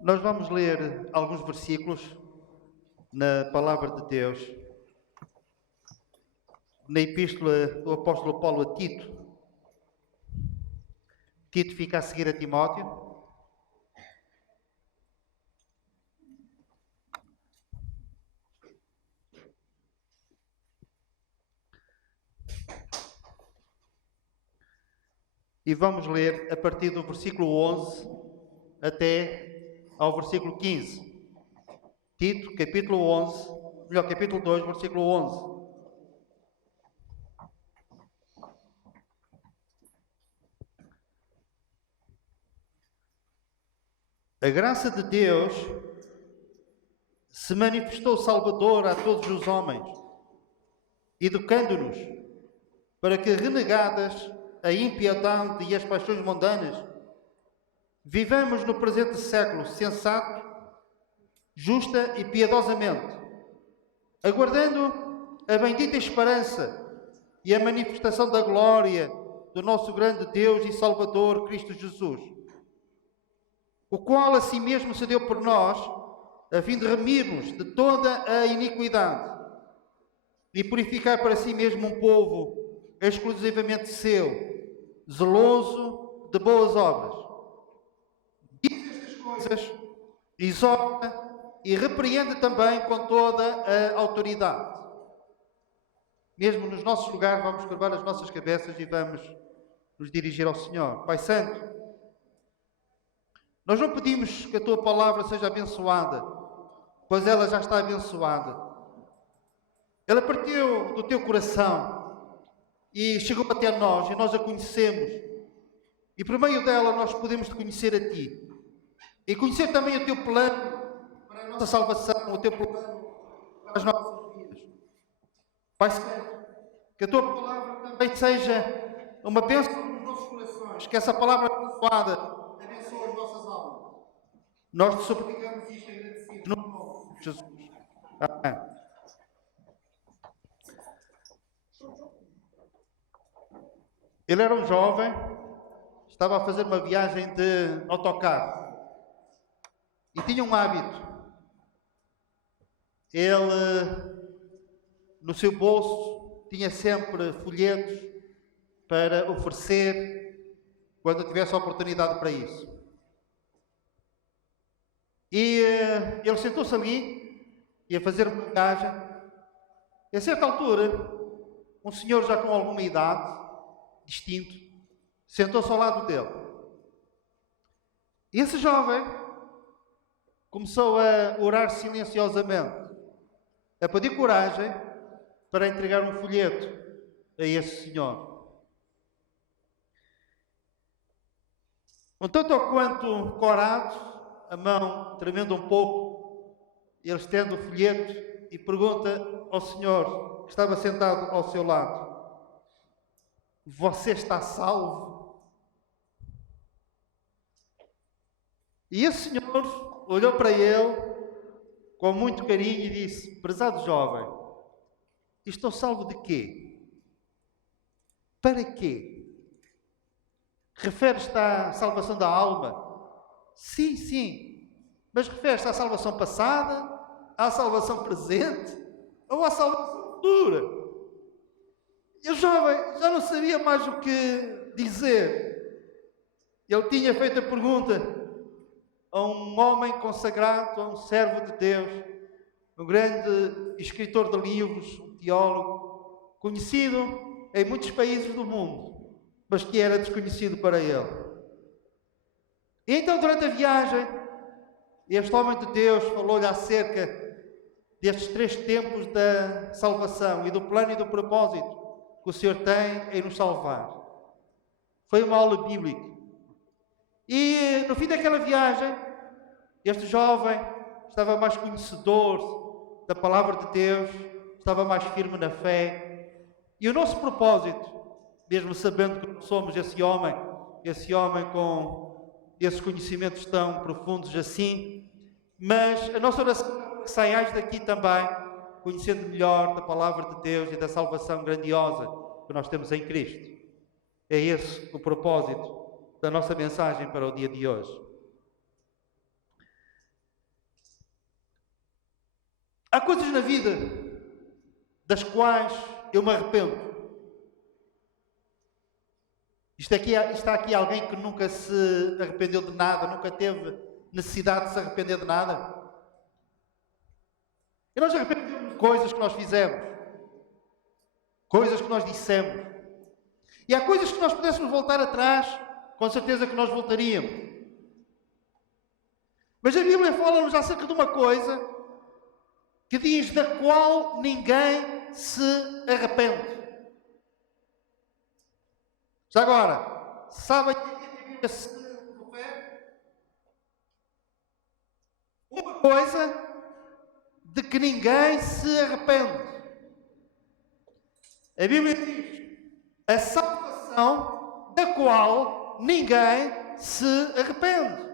Nós vamos ler alguns versículos na Palavra de Deus, na Epístola do Apóstolo Paulo a Tito. Tito fica a seguir a Timóteo. E vamos ler a partir do versículo 11 até ao versículo 15. Tito, capítulo 11, capítulo 2, versículo 11. A graça de Deus se manifestou salvadora a todos os homens, educando-nos para que, renegadas a impiedade e as paixões mundanas, vivamos no presente século sensato, justa e piedosamente, aguardando a bendita esperança e a manifestação da glória do nosso grande Deus e Salvador, Cristo Jesus, o qual a si mesmo se deu por nós, a fim de remir-nos de toda a iniquidade e purificar para si mesmo um povo exclusivamente seu, zeloso de boas obras. Diz estas coisas, exorta e repreende também com toda a autoridade. Mesmo nos nossos lugares, vamos curvar as nossas cabeças e vamos nos dirigir ao Senhor. Pai Santo, nós não pedimos que a Tua palavra seja abençoada, pois ela já está abençoada. Ela partiu do Teu coração e chegou até nós, e nós a conhecemos. E por meio dela nós podemos te conhecer a Ti. E conhecer também o Teu plano para a nossa salvação, o Teu plano para as nossas vidas. Pai Santo, que a Tua palavra também seja uma bênção nos nossos corações, que essa palavra abençoada abençoe as nossas almas. Nós te suplicamos isto agradecidos no nome de Jesus. Amém. Ele era um jovem, estava a fazer uma viagem de autocarro e tinha um hábito. Ele, no seu bolso, tinha sempre folhetos para oferecer quando tivesse a oportunidade para isso. E ele sentou-se ali, ia fazer uma viagem, e a certa altura, um senhor já com alguma idade, distinto, sentou-se ao lado dele. E esse jovem começou a orar silenciosamente, a pedir coragem para entregar um folheto a esse senhor. Um tanto ou quanto corado, a mão tremendo um pouco, ele estende o folheto e pergunta ao senhor que estava sentado ao seu lado: você está salvo? E esse senhor olhou para ele com muito carinho e disse: prezado jovem, estou salvo de quê? Para quê? Refere-se à salvação da alma? Sim, sim. Mas refere-se à salvação passada, à salvação presente ou à salvação futura? E o jovem já não sabia mais o que dizer. Ele tinha feito a pergunta a um homem consagrado, a um servo de Deus, um grande escritor de livros, um teólogo, conhecido em muitos países do mundo, mas que era desconhecido para ele. E então, durante a viagem, este homem de Deus falou-lhe acerca destes 3 tempos da salvação e do plano e do propósito que o Senhor tem em nos salvar. Foi uma aula bíblica. E no fim daquela viagem, este jovem estava mais conhecedor da palavra de Deus, estava mais firme na fé. E o nosso propósito, mesmo sabendo que somos esse homem com esses conhecimentos tão profundos assim, mas a nossa oração é que saiais daqui também conhecendo melhor da palavra de Deus e da salvação grandiosa que nós temos em Cristo. É esse o propósito da nossa mensagem para o dia de hoje. Há coisas na vida das quais eu me arrependo. Está aqui alguém que nunca se arrependeu de nada, nunca teve necessidade de se arrepender de nada? E nós arrependemos de coisas que nós fizemos, coisas que nós dissemos. E há coisas que nós pudéssemos voltar atrás, com certeza que nós voltaríamos. Mas a Bíblia fala-nos acerca de uma coisa que diz da qual ninguém se arrepende. Já agora, sabem que a Bíblia se refere? Uma coisa de que ninguém se arrepende. A Bíblia diz a salvação da qual ninguém se arrepende.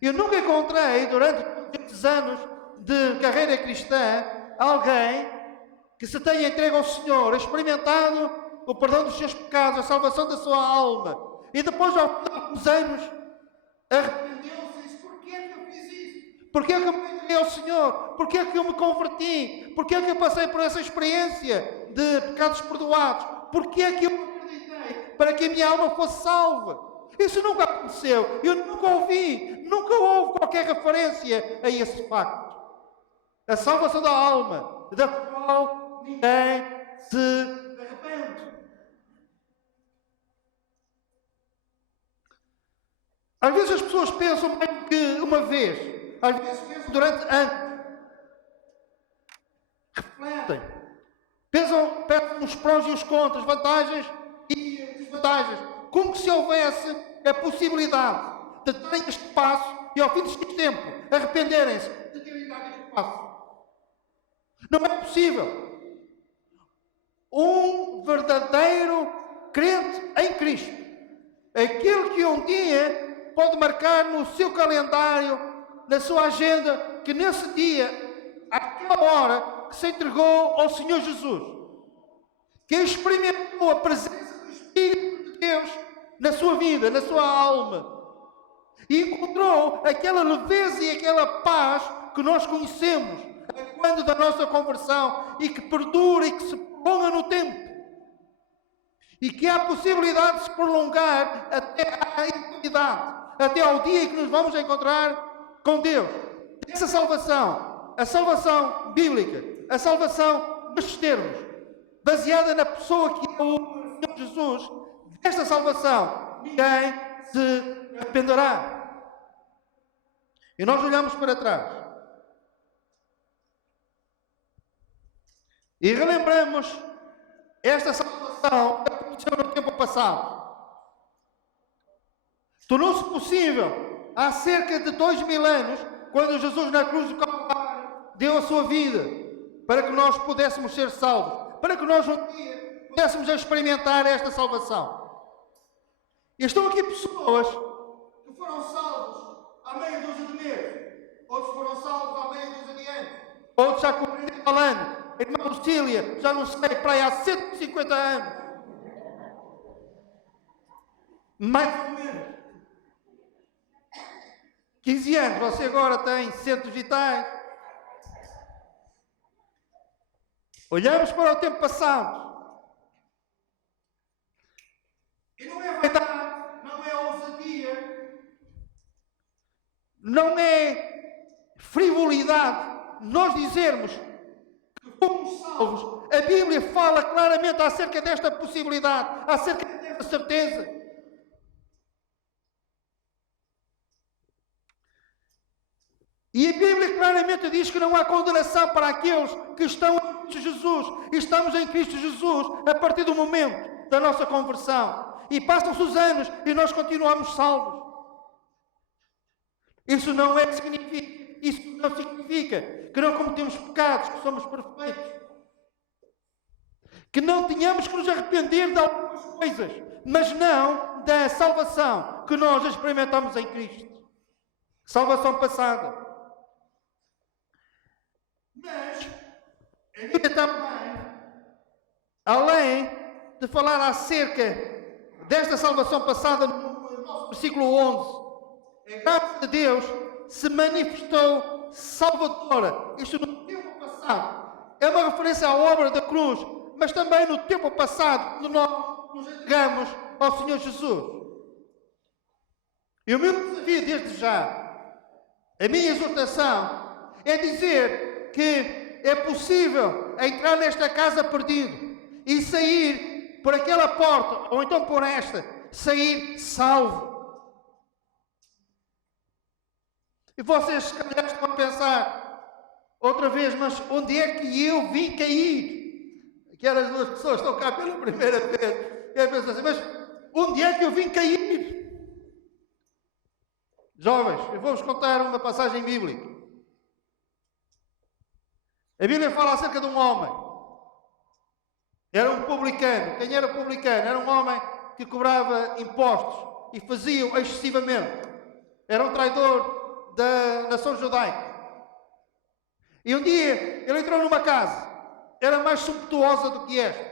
Eu nunca encontrei, durante muitos anos de carreira cristã, alguém que se tenha entregue ao Senhor, experimentado o perdão dos seus pecados, a salvação da sua alma, e depois, ao fim de alguns anos, arrependeu-se e disse: porquê é que eu fiz isso? Porquê é que eu me entreguei ao Senhor? Porquê é que eu me converti? Porquê é que eu passei por essa experiência de pecados perdoados? Porquê é que eu acreditei para que a minha alma fosse salva? Isso nunca aconteceu. Eu nunca ouvi, nunca houve qualquer referência a esse facto. A salvação da alma, da qual ninguém se arrepende. Às vezes as pessoas pensam mais que uma vez, às vezes pensam durante anos, refletem, pensam nos prós e os contras, vantagens e desvantagens, como que se houvesse a possibilidade de terem este passo e ao fim deste tempo arrependerem-se de terem dado este passo. Não é possível. Um verdadeiro crente em Cristo, aquele que um dia pode marcar no seu calendário, na sua agenda, que nesse dia, àquela hora, que se entregou ao Senhor Jesus, que experimentou a presença do Espírito de Deus na sua vida, na sua alma, e encontrou aquela leveza e aquela paz que nós conhecemos quando da nossa conversão e que perdura e que se prolonga no tempo. E que há a possibilidade de se prolongar até à eternidade, até ao dia em que nos vamos encontrar com Deus. Essa salvação, a salvação bíblica, a salvação nestes termos, baseada na pessoa que é o Senhor Jesus, desta salvação ninguém se arrependerá. E nós olhamos para trás e relembramos esta salvação que aconteceu no tempo passado. Tornou-se possível há cerca de 2000 anos, quando Jesus na cruz do Calvário deu a sua vida para que nós pudéssemos ser salvos, para que nós um dia pudéssemos experimentar esta salvação. E estão aqui pessoas que foram salvos há meia dúzia de meses, outros foram salvos há meia dúzia de anos, outros já com 40 anos. A irmã Lucília, já não sei, para aí há 150 anos. Mais ou menos. 15 anos, você agora tem centos e tais. Olhamos para o tempo passado. E não é vaidade, não é ousadia, não é frivolidade nós dizermos que fomos salvos. A Bíblia fala claramente acerca desta possibilidade, acerca desta certeza. E a Bíblia claramente diz que não há condenação para aqueles que estão em Cristo Jesus. E estamos em Cristo Jesus a partir do momento da nossa conversão. E passam-se os anos e nós continuamos salvos. Isso não significa que não cometemos pecados, que somos perfeitos. Que não tenhamos que nos arrepender de algumas coisas, mas não da salvação que nós experimentamos em Cristo. Salvação passada. Mas a Bíblia também, além de falar acerca desta salvação passada, no nosso versículo 11, a graça de Deus se manifestou salvadora. Isto no tempo passado é uma referência à obra da cruz, mas também no tempo passado, quando nós nos entregamos ao Senhor Jesus. E o meu desafio desde já, a minha exortação, é dizer que é possível entrar nesta casa perdido e sair por aquela porta, ou então por esta, sair salvo. E vocês se calhar estão a pensar outra vez, mas onde é que eu vim cair? Aquelas duas pessoas estão cá pela primeira vez. E eu penso assim, mas onde é que eu vim cair? Jovens, eu vou-vos contar uma passagem bíblica. A Bíblia fala acerca de um homem. Era um publicano. Quem era publicano? Era um homem que cobrava impostos e fazia-o excessivamente. Era um traidor da nação judaica. E um dia ele entrou numa casa. Era mais sumptuosa do que esta.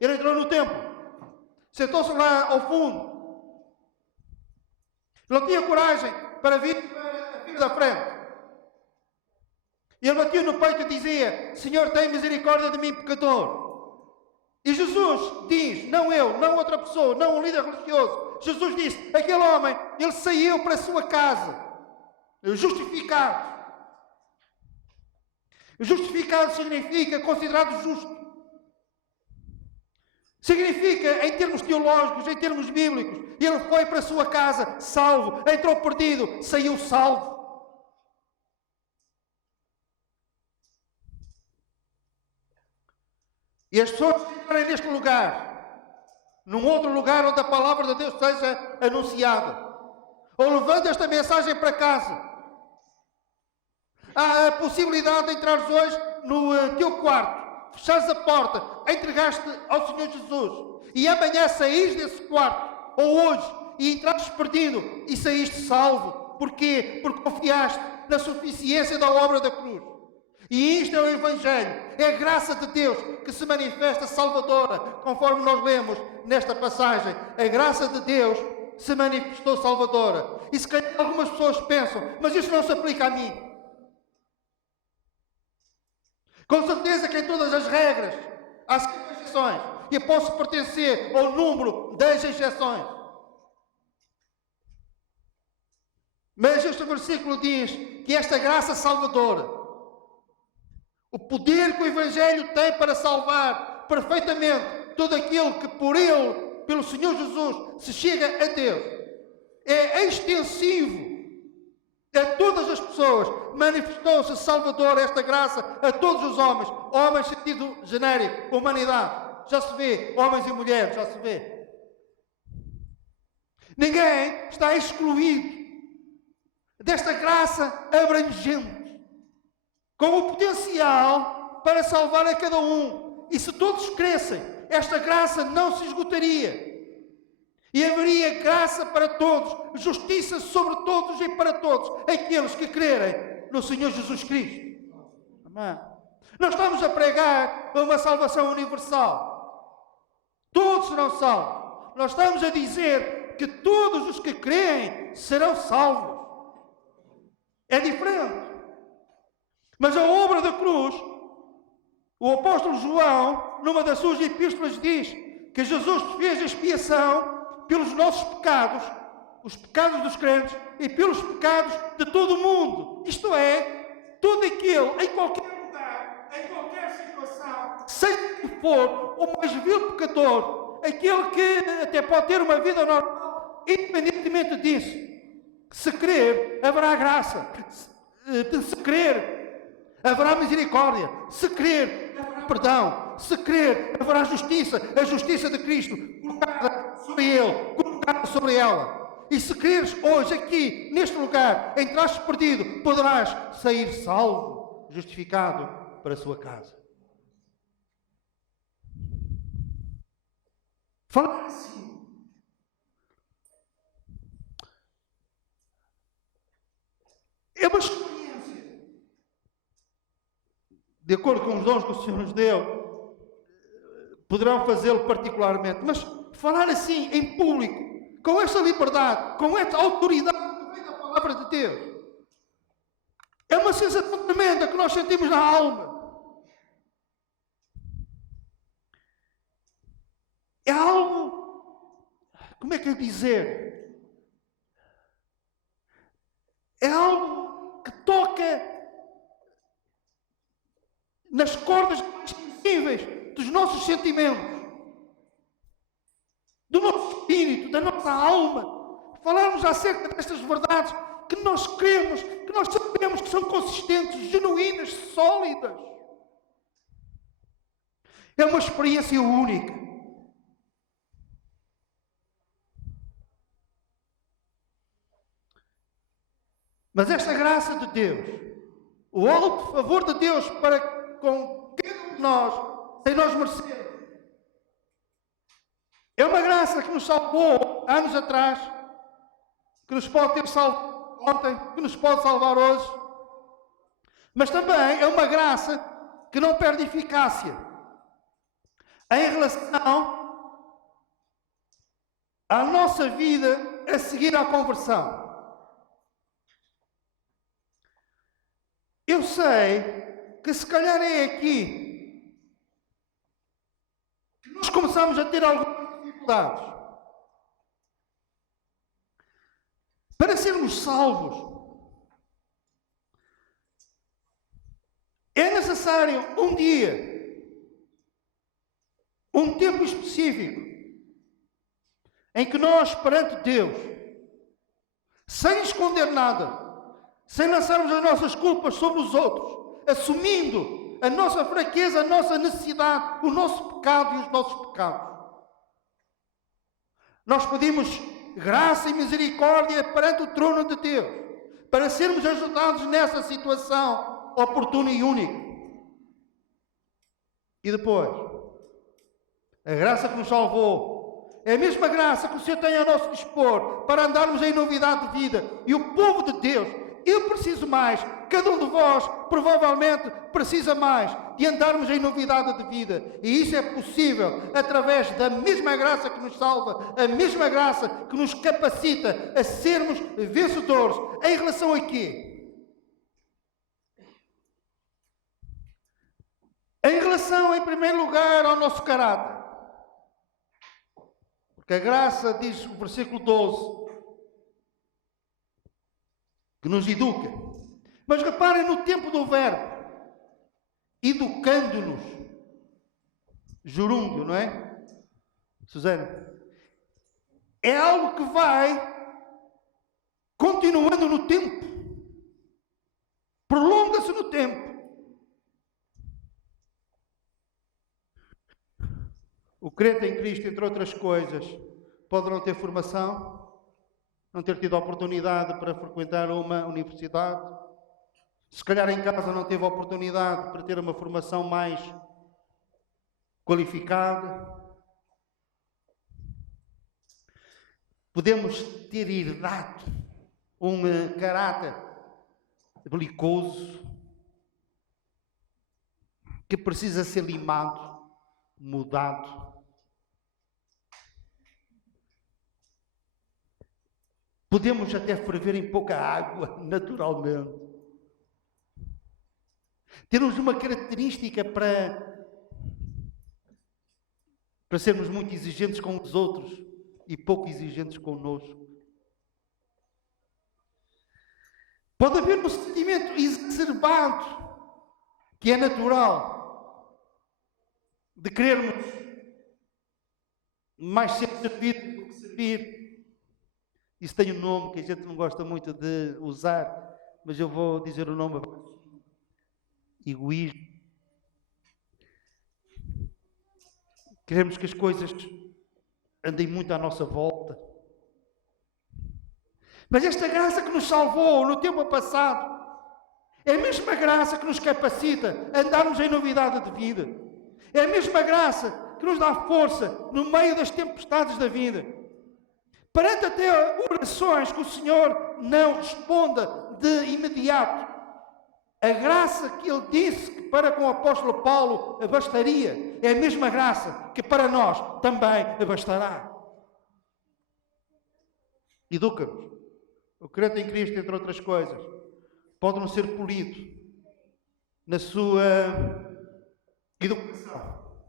Ele entrou no templo. Sentou-se lá ao fundo. Ele não tinha coragem para vir para a fila da frente. E ele batia no peito e dizia: Senhor, tem misericórdia de mim, pecador. E Jesus diz, não eu, não outra pessoa, não um líder religioso. Jesus disse, aquele homem, ele saiu para a sua casa, justificado. Justificado significa considerado justo. Significa, em termos teológicos, em termos bíblicos, ele foi para a sua casa salvo, entrou perdido, saiu salvo. E as pessoas que entrarem neste lugar, num outro lugar onde a palavra de Deus seja anunciada, ou levando esta mensagem para casa, há a possibilidade de entrares hoje no teu quarto, fechares a porta, entregaste ao Senhor Jesus, e amanhã saís desse quarto, ou hoje, e entraste perdido, e saíste salvo. Porquê? Porque confiaste na suficiência da obra da cruz. E isto é o Evangelho, é a graça de Deus que se manifesta salvadora, conforme nós lemos nesta passagem. A graça de Deus se manifestou salvadora. E se calhar algumas pessoas pensam, mas isso não se aplica a mim. Com certeza que em todas as regras há sempre exceções, e eu posso pertencer ao número das exceções. Mas este versículo diz que esta graça salvadora, o poder que o Evangelho tem para salvar perfeitamente todo aquele que por ele, pelo Senhor Jesus, se chega a Deus, é extensivo a todas as pessoas. Manifestou-se salvador esta graça a todos os homens. Homens sentido genérico, humanidade. Já se vê, homens e mulheres, já se vê. Ninguém está excluído desta graça abrangente, com o potencial para salvar a cada um. E se todos crescem, esta graça não se esgotaria. E haveria graça para todos, justiça sobre todos e para todos aqueles que crerem no Senhor Jesus Cristo. Amém. Não estamos a pregar uma salvação universal. Todos serão salvos. Nós estamos a dizer que todos os que creem serão salvos. É diferente. Mas a obra da cruz, o apóstolo João, numa das suas epístolas, diz que Jesus fez expiação pelos nossos pecados, os pecados dos crentes e pelos pecados de todo o mundo. Isto é, todo aquele, em qualquer lugar, em qualquer situação, seja que for o mais vil pecador, aquele que até pode ter uma vida normal, independentemente disso, se crer, haverá graça. Se crer, haverá misericórdia. Se crer, haverá perdão. Se crer, haverá justiça. A justiça de Cristo colocada sobre ele, colocada sobre ela. E se creres hoje aqui, neste lugar, entraste perdido, poderás sair salvo, justificado para a sua casa. Falar assim. É uma experiência. De acordo com os dons que o Senhor nos deu, poderão fazê-lo particularmente. Mas falar assim, em público, com esta liberdade, com esta autoridade que vem da palavra de Deus, É uma sensação tremenda que nós sentimos na alma. É algo, como é que eu dizer? É algo que toca nas cordas mais sensíveis dos nossos sentimentos, do nosso espírito, da nossa alma. Falarmos acerca destas verdades que nós queremos, que nós sabemos que são consistentes, genuínas, sólidas. É uma experiência única. Mas esta graça de Deus, o alto favor de Deus para com cada um de nós, sem nós merecermos, é uma graça que nos salvou anos atrás, que nos pode ter salvo ontem, que nos pode salvar hoje, mas também é uma graça que não perde eficácia em relação à nossa vida a seguir à conversão. Eu sei que se calhar é aqui que nós começamos a ter algumas dificuldades. Para sermos salvos, é necessário um dia, um tempo específico, em que nós, perante Deus, sem esconder nada, sem lançarmos as nossas culpas sobre os outros, assumindo a nossa fraqueza, a nossa necessidade, o nosso pecado e os nossos pecados, nós pedimos graça e misericórdia perante o trono de Deus, para sermos ajudados nessa situação oportuna e única. E depois, a graça que nos salvou é a mesma graça que o Senhor tem a nosso dispor para andarmos em novidade de vida. E o povo de Deus, eu preciso mais, cada um de vós provavelmente precisa mais de andarmos em novidade de vida. E isso é possível através da mesma graça que nos salva, a mesma graça que nos capacita a sermos vencedores. Em relação a quê? Em relação, em primeiro lugar, ao nosso caráter. Porque a graça, diz o versículo 12, que nos educa. Mas reparem no tempo do verbo, educando-nos. Gerúndio, não é? Susana? É algo que vai continuando no tempo. Prolonga-se no tempo. O crente em Cristo, entre outras coisas, pode não ter formação, não ter tido oportunidade para frequentar uma universidade, se calhar em casa não teve oportunidade para ter uma formação mais qualificada. Podemos ter herdado um caráter belicoso que precisa ser limado, mudado. Podemos até ferver em pouca água, naturalmente. Temos uma característica para sermos muito exigentes com os outros e pouco exigentes connosco. Pode haver um sentimento exacerbado, que é natural, de querermos mais ser servido do que servir. Isso tem um nome que a gente não gosta muito de usar, mas eu vou dizer o nome: egoísmo. Queremos que as coisas andem muito à nossa volta. Mas esta graça que nos salvou no tempo passado é a mesma graça que nos capacita a andarmos em novidade de vida. É a mesma graça que nos dá força no meio das tempestades da vida. Perante até orações que o Senhor não responda de imediato, a graça que Ele disse que para com o apóstolo Paulo abastaria, é a mesma graça que para nós também abastará. Educa-nos. O crente em Cristo, entre outras coisas, pode não ser polido na sua educação,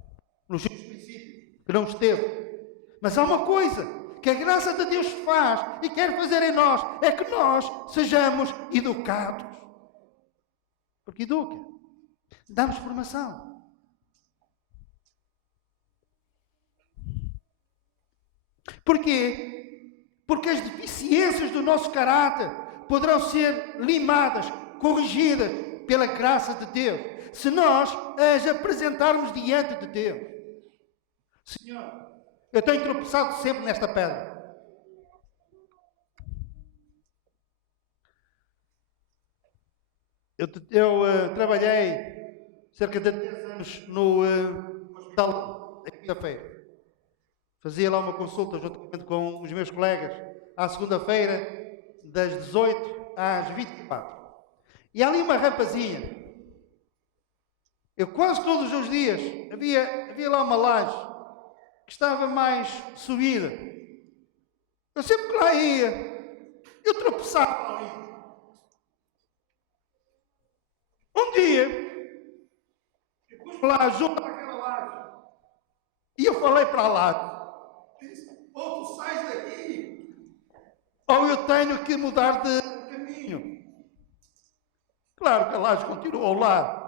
nos seus princípios, que não esteve. Mas há uma coisa que a graça de Deus faz e quer fazer em nós, é que nós sejamos educados. Porque educa, damos formação. Porquê? Porque as deficiências do nosso caráter poderão ser limadas, corrigidas pela graça de Deus, se nós as apresentarmos diante de Deus. Senhor, eu tenho tropeçado sempre nesta pedra. Eu trabalhei cerca de 10 anos no hospital da quinta-feira. Fazia lá uma consulta juntamente com os meus colegas à segunda-feira, das 18 às 24. E há ali uma rapazinha. Eu quase todos os dias havia lá uma laje que estava mais subida. Eu sempre que lá ia, eu tropeçava ali. Um dia, eu pus lá junto àquela laje e eu falei para a laje: ou tu sais daqui, ou eu tenho que mudar de caminho. Claro que a laje continuou ao lado.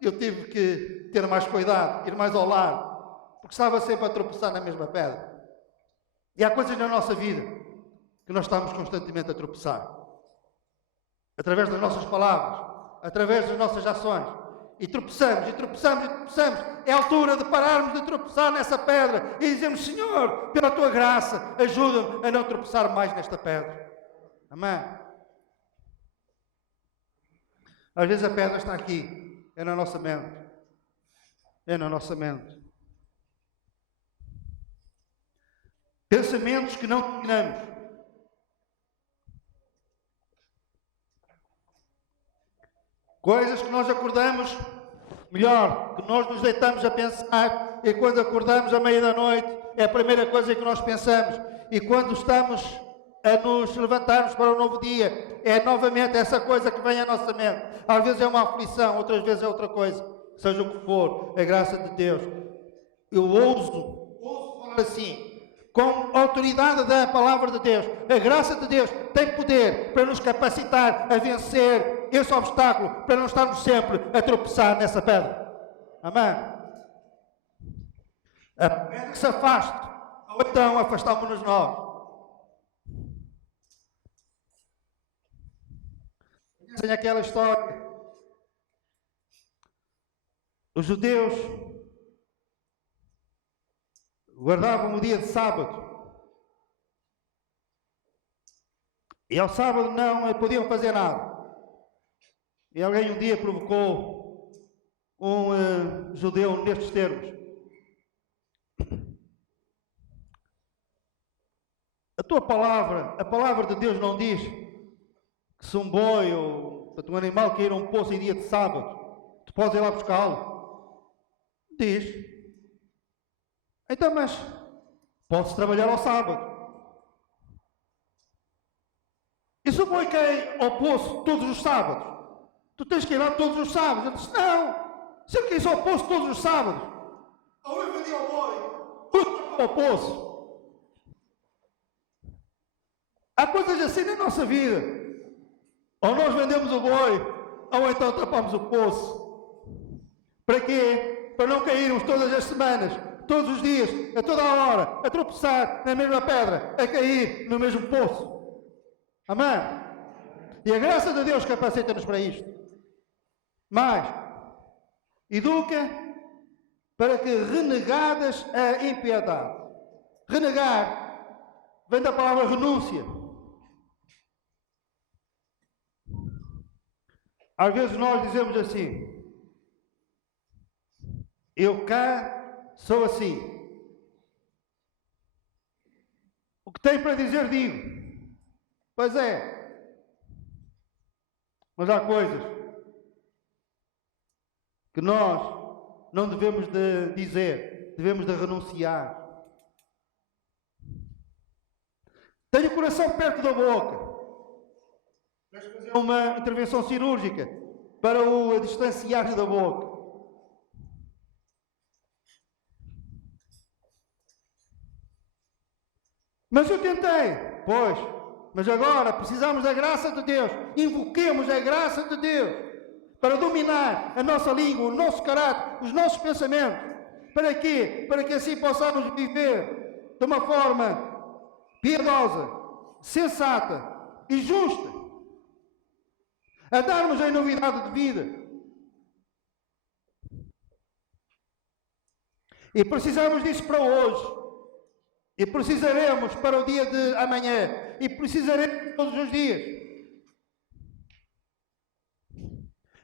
Eu tive que ter mais cuidado, ir mais ao lado, porque estava sempre a tropeçar na mesma pedra. E há coisas na nossa vida que nós estamos constantemente a tropeçar. Através das nossas palavras, através das nossas ações. E tropeçamos, e tropeçamos, e tropeçamos. É a altura de pararmos de tropeçar nessa pedra e dizermos: Senhor, pela Tua graça, ajuda-me a não tropeçar mais nesta pedra. Amém? Às vezes a pedra está aqui, é na nossa mente. É na nossa mente. Pensamentos que não dominamos. Coisas que nós acordamos, melhor, que nós nos deitamos a pensar, e quando acordamos à meia da noite, é a primeira coisa que nós pensamos. E quando estamos a nos levantarmos para o novo dia, é novamente essa coisa que vem à nossa mente. Às vezes é uma aflição, outras vezes é outra coisa. Seja o que for, a graça de Deus. Eu ouso falar assim, com a autoridade da palavra de Deus. A graça de Deus tem poder para nos capacitar a vencer esse obstáculo, para não estarmos sempre a tropeçar nessa pedra. Amém? A pedra que se afaste, ou então afastámos-nos nós. Tem aquela história. Os judeus guardavam o dia de sábado. E ao sábado não podiam fazer nada. E alguém um dia provocou um judeu nestes termos: a tua palavra, a palavra de Deus não diz que se um boi ou um animal cair a um poço em dia de sábado, tu podes ir lá buscá-lo? Diz. Então, mas podes trabalhar ao sábado. E se o boi cai ao poço todos os sábados, tu tens que ir lá todos os sábados? Eu disse: não, se ele caísse ao poço todos os sábados, ou eu vendia o boi, ao poço. Há coisas assim na nossa vida. Ou nós vendemos o boi, ou então tapamos o poço. Para quê? Para não cairmos todas as semanas, todos os dias, a toda a hora, a tropeçar na mesma pedra, a cair no mesmo poço. Amém? E a graça de Deus capacita-nos para isto. Mas, educa para que renegadas a impiedade. Renegar vem da palavra renúncia. Às vezes nós dizemos assim: eu cá sou assim. O que tenho para dizer, digo. Pois é. Mas há coisas que nós não devemos de dizer, devemos de renunciar. Tenho o coração perto da boca, mas fazer uma intervenção cirúrgica para o distanciar da boca. Mas eu tentei, pois, mas agora precisamos da graça de Deus. Invoquemos a graça de Deus para dominar a nossa língua, o nosso caráter, os nossos pensamentos. Para quê? Para que assim possamos viver de uma forma piedosa, sensata e justa. A darmos em novidade de vida. E precisamos disso para hoje. E precisaremos para o dia de amanhã. E precisaremos todos os dias.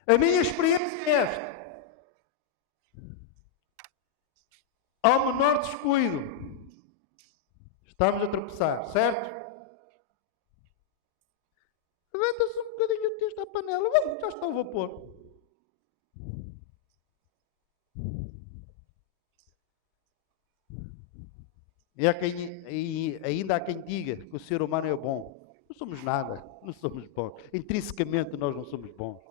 A minha experiência é esta. Ao menor descuido, estamos a tropeçar, certo? Levanta-se um bocadinho o texto à panela. Vamos, já está o vapor. E ainda há quem diga que o ser humano é bom. Não somos nada, não somos bons. Intrinsecamente nós não somos bons.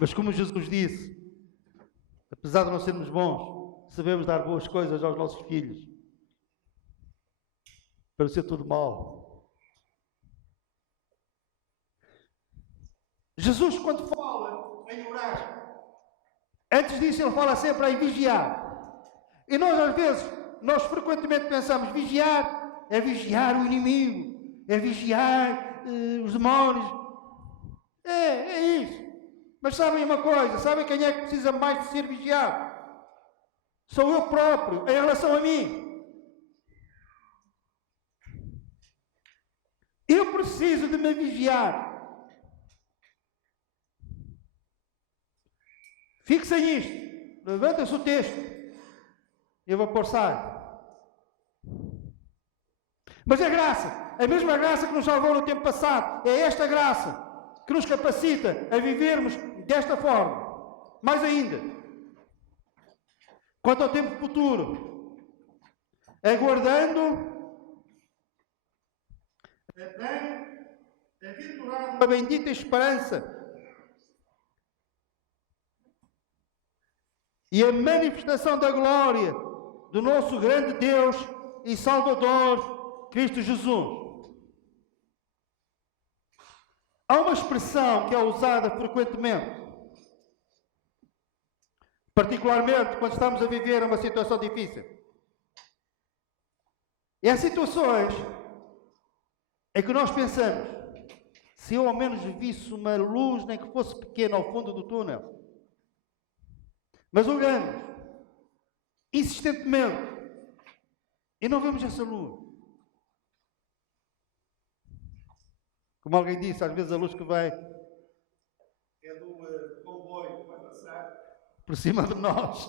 Mas como Jesus disse, apesar de não sermos bons, sabemos dar boas coisas aos nossos filhos. Para ser tudo mal. Jesus, quando fala em orar, antes disso ele fala sempre em vigiar. E nós às vezes, nós frequentemente pensamos, vigiar é vigiar o inimigo, é vigiar os demónios. É isso. Mas sabem uma coisa, sabem quem é que precisa mais de ser vigiado? Sou eu próprio, em relação a mim. Eu preciso de me vigiar. Fixem isto. Levanta-se o texto. Eu vou pôr sai. Mas é graça. A mesma graça que nos salvou no tempo passado. É esta graça que nos capacita a vivermos desta forma. Mais ainda. Quanto ao tempo futuro. Aguardando a bendita esperança e a manifestação da glória do nosso grande Deus e Salvador, Cristo Jesus. Há uma expressão que é usada frequentemente, particularmente quando estamos a viver uma situação difícil. E há situações em que nós pensamos, se eu ao menos visse uma luz, nem que fosse pequena, ao fundo do túnel. Mas olhamos insistentemente e não vemos essa luz. Como alguém disse, às vezes a luz que vai é do comboio que vai passar por cima de nós.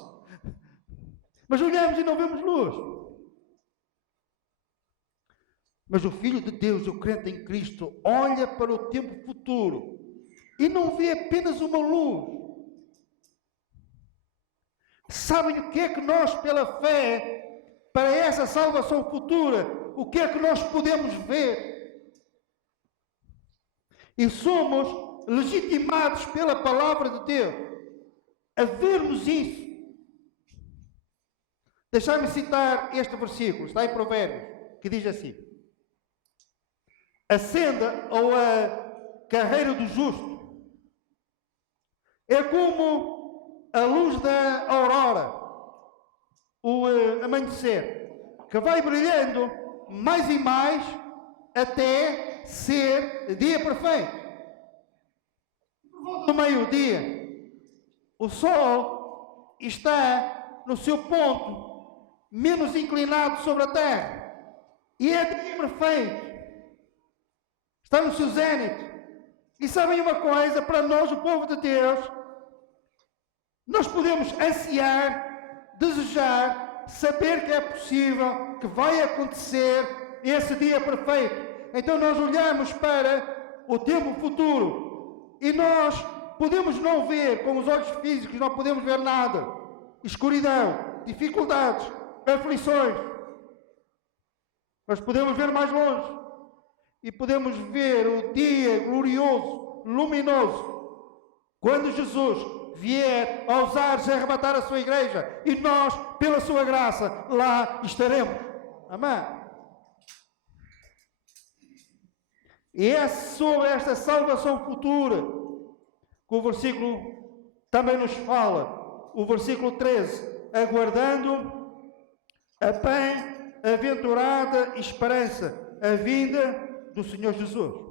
Mas olhamos e não vemos luz. Mas o Filho de Deus, o crente em Cristo, olha para o tempo futuro e não vê apenas uma luz. Sabem o que é que nós, pela fé, para essa salvação futura, o que é que nós podemos ver? E somos legitimados pela palavra de Deus a vermos isso. Deixai-me citar este versículo, está em Provérbios, que diz assim: a senda ou a carreira do justo é como a luz da aurora, o amanhecer, que vai brilhando mais e mais até ser dia perfeito. No meio-dia, o sol está no seu ponto menos inclinado sobre a terra e é dia perfeito. Está no seu zénite. E sabem uma coisa, para nós, o povo de Deus, nós podemos ansiar, desejar, saber que é possível, que vai acontecer esse dia perfeito. Então nós olhamos para o tempo futuro e nós podemos não ver com os olhos físicos, não podemos ver nada. Escuridão, dificuldades, aflições. Mas podemos ver mais longe. e podemos ver o dia glorioso, luminoso, quando Jesus vier aos ares arrebatar a sua igreja e nós, pela sua graça, lá estaremos. Amém? E é sobre esta salvação futura que o versículo também nos fala. O versículo 13: aguardando a bem-aventurada esperança, a vinda do Senhor Jesus.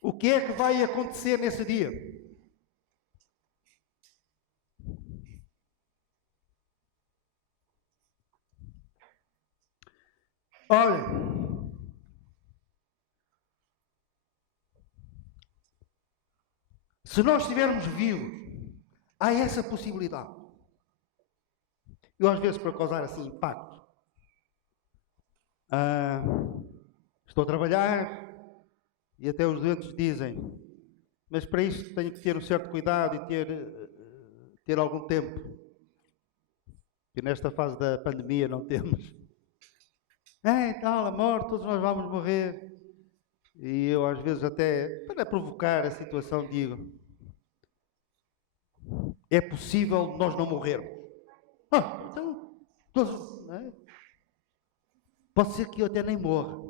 O que é que vai acontecer nesse dia? Olha, se nós estivermos vivos, há essa possibilidade. Eu às vezes, para causar assim impacto, estou a trabalhar e até os doentes dizem, mas para isso tenho que ter um certo cuidado e ter algum tempo, que nesta fase da pandemia não temos. Tal, a morte, todos nós vamos morrer. E eu às vezes até, para provocar a situação, digo, é possível nós não morrermos. Então, todos, não é? Pode ser que eu até nem morra.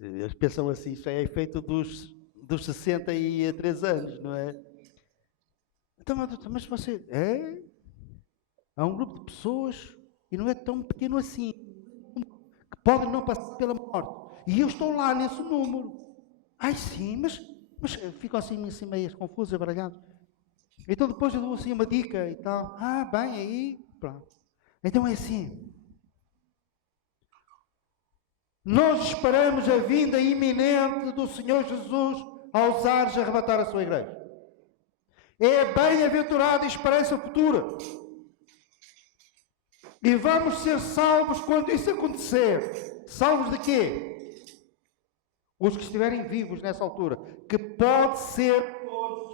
Eles pensam assim, isso é efeito dos 63 anos, não é? Então, mas você, há um grupo de pessoas, e não é tão pequeno assim, que podem não passar pela morte. E eu estou lá nesse número. Sim, mas ficam assim meio confusos, baralhados. Então depois eu dou assim uma dica e tal. Bem, aí, pronto. Então é assim. Nós esperamos a vinda iminente do Senhor Jesus aos ares arrebatar a sua igreja. É a bem-aventurada esperança futura. E vamos ser salvos quando isso acontecer. Salvos de quê? Os que estiverem vivos nessa altura. Que pode ser todos.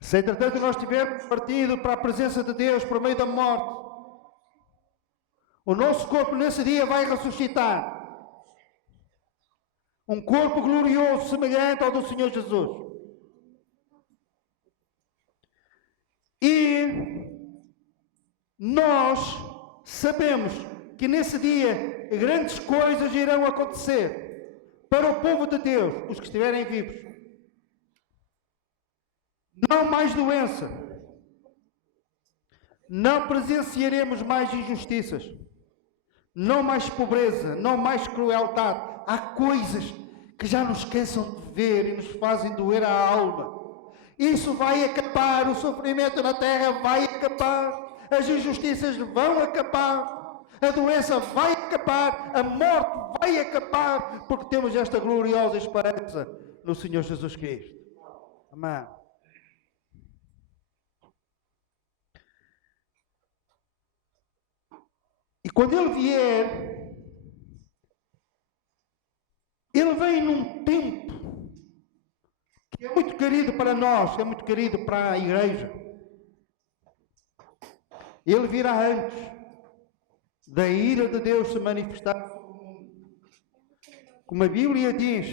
Se entretanto nós tivermos partido para a presença de Deus por meio da morte, o nosso corpo nesse dia vai ressuscitar. Um corpo glorioso semelhante ao do Senhor Jesus. E nós sabemos que nesse dia grandes coisas irão acontecer para o povo de Deus, os que estiverem vivos. Não mais doença, não presenciaremos mais injustiças, não mais pobreza, não mais crueldade. Há coisas que já nos cansam de ver e nos fazem doer a alma. Isso vai acabar, o sofrimento na terra vai acabar, as injustiças vão acabar, a doença vai acabar, a morte vai acabar, porque temos esta gloriosa esperança no Senhor Jesus Cristo. Amém. E quando Ele vier, Ele vem num tempo que é muito querido para nós, é muito querido para a igreja. Ele virá antes da ira de Deus se manifestar sobre o mundo. Como a Bíblia diz,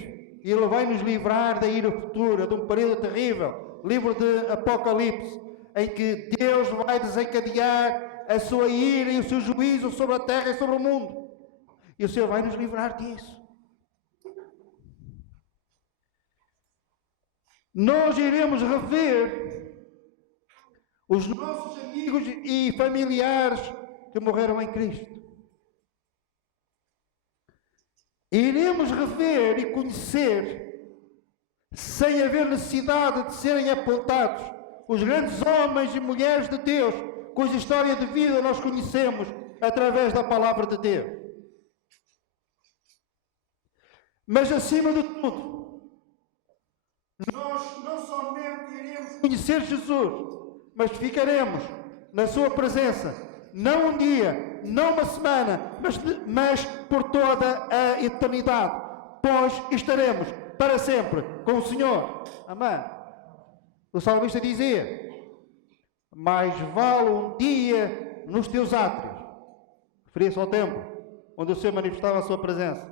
Ele vai nos livrar da ira futura, de um período terrível, livro de Apocalipse, em que Deus vai desencadear a sua ira e o seu juízo sobre a terra e sobre o mundo. E o Senhor vai nos livrar disso. Nós iremos rever os nossos amigos e familiares que morreram em Cristo. Iremos rever e conhecer, sem haver necessidade de serem apontados, os grandes homens e mulheres de Deus, cuja história de vida nós conhecemos através da palavra de Deus. Mas acima de tudo, nós não somente iremos conhecer Jesus, mas ficaremos na sua presença, não um dia, não uma semana, mas por toda a eternidade, pois estaremos para sempre com o Senhor. Amém. O salmista dizia: mais vale um dia nos teus átrios, referia-se ao templo, onde o Senhor manifestava a sua presença.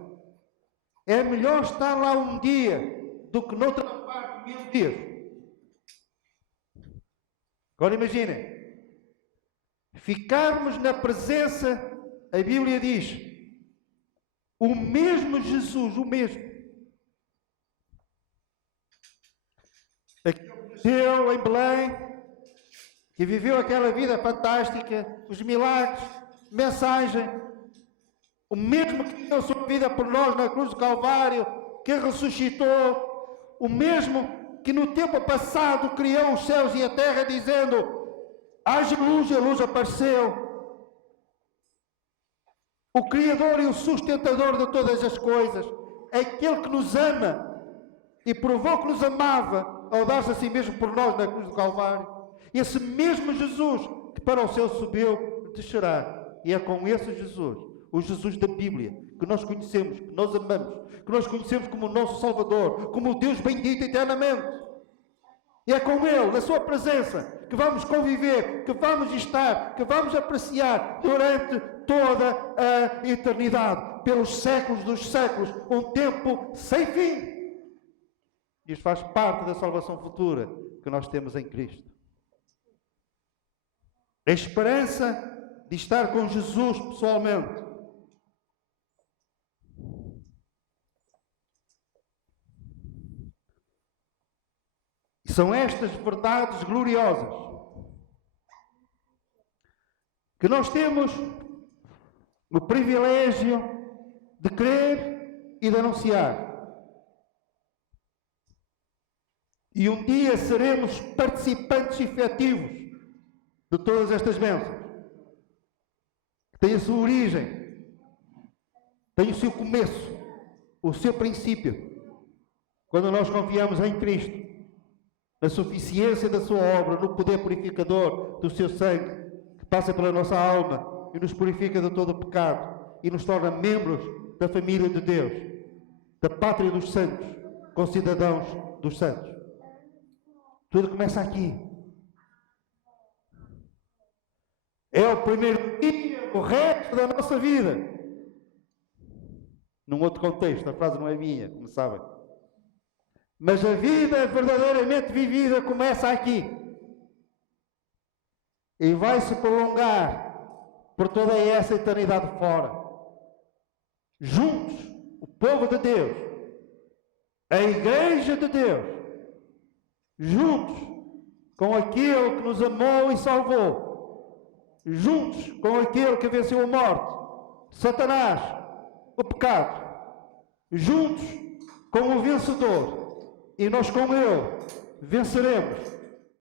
É melhor estar lá um dia do que noutra parte 1000 dias. Agora imaginem, ficarmos na presença, a Bíblia diz, o mesmo Jesus, o mesmo. Aquele que nasceu em Belém, que viveu aquela vida fantástica, os milagres, mensagem, o mesmo que deu a sua vida por nós na cruz do Calvário, que ressuscitou, o mesmo que no tempo passado criou os céus e a terra, dizendo: haja luz, e a luz apareceu. O Criador e o sustentador de todas as coisas, aquele que nos ama e provou que nos amava ao dar-se a si mesmo por nós na cruz do Calvário. Esse mesmo Jesus que para o céu subiu, descerá. E é com esse Jesus, o Jesus da Bíblia, que nós conhecemos, que nós amamos, que nós conhecemos como o nosso Salvador, como o Deus bendito eternamente. E é com Ele, na sua presença, que vamos conviver, que vamos estar, que vamos apreciar durante toda a eternidade, pelos séculos dos séculos, um tempo sem fim. Isto faz parte da salvação futura que nós temos em Cristo. A esperança de estar com Jesus pessoalmente. São estas verdades gloriosas que nós temos o privilégio de crer e de anunciar. E um dia seremos participantes efetivos de todas estas bênçãos, que têm a sua origem, têm o seu começo, o seu princípio, quando nós confiamos em Cristo, na suficiência da sua obra, no poder purificador do seu sangue, que passa pela nossa alma e nos purifica de todo o pecado e nos torna membros da família de Deus, da pátria dos santos, concidadãos dos santos. Tudo começa aqui. É o primeiro dia, o resto da nossa vida. Num outro contexto, a frase não é minha, como sabem. Mas a vida verdadeiramente vivida começa aqui. E vai se prolongar por toda essa eternidade fora. Juntos, o povo de Deus, a Igreja de Deus, juntos com aquele que nos amou e salvou, juntos com aquele que venceu a morte, Satanás, o pecado, juntos com o vencedor, e nós com ele venceremos